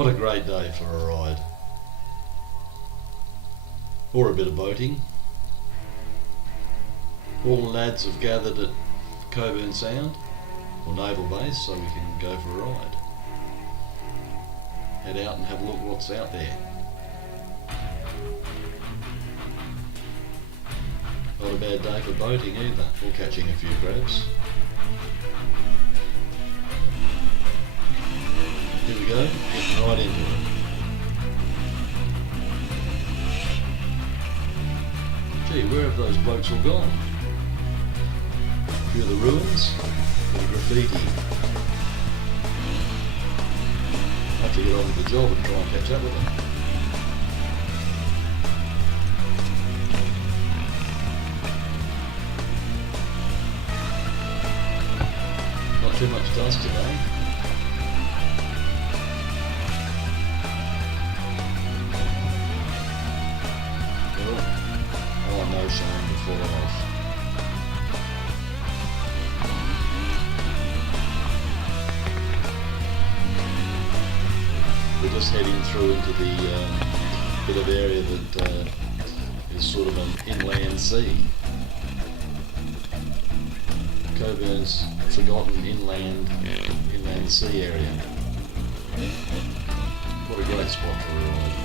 What a great day for a ride. Or a bit of boating. All the lads have gathered at Coburn Sound, or Naval Base, so we can go for a ride. Head out and have a look what's out there. Not a bad day for boating either, or catching a few crabs. Here we go, getting right into it. Gee, where have those blokes all gone? A few of the ruins, a bit of graffiti. I have to get on with the job and try and catch up with them. Not too much dust today. Oh, no shame to fall off. We're just heading through into the bit of area that is sort of an inland sea. Coburn's forgotten inland sea area. What a great spot for a ride.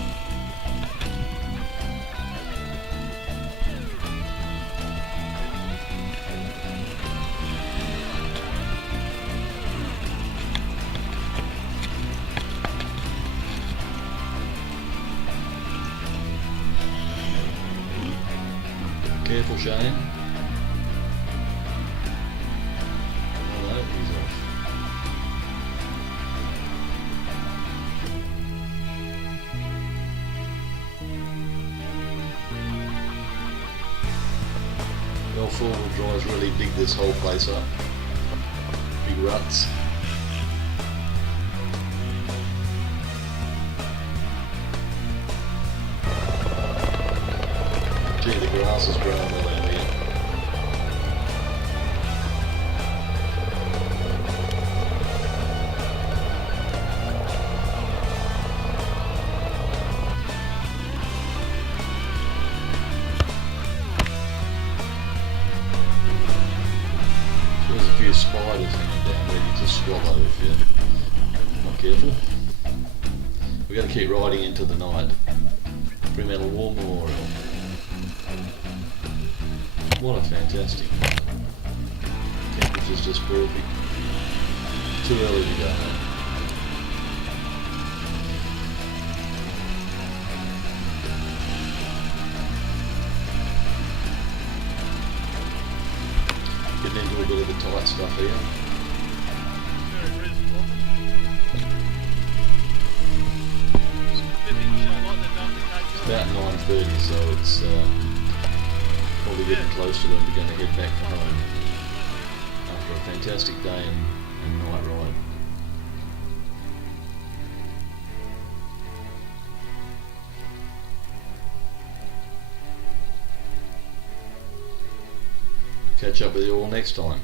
Careful, Shane. Oh no, he's off. Well, four-wheel drives really dig this whole place up. Big ruts. Gee, the grass is growing well out here. There's a few spiders hanging down ready to swallow if you're not careful. We're going to keep riding into the night. Fremantle War Memorial. What a fantastic night. Temperature's just perfect. Too early to go home. Getting into a bit of the tight stuff here. It's about 9:30, so it's probably getting close to when we're going to head back for home after a fantastic day and night ride. Catch up with you all next time.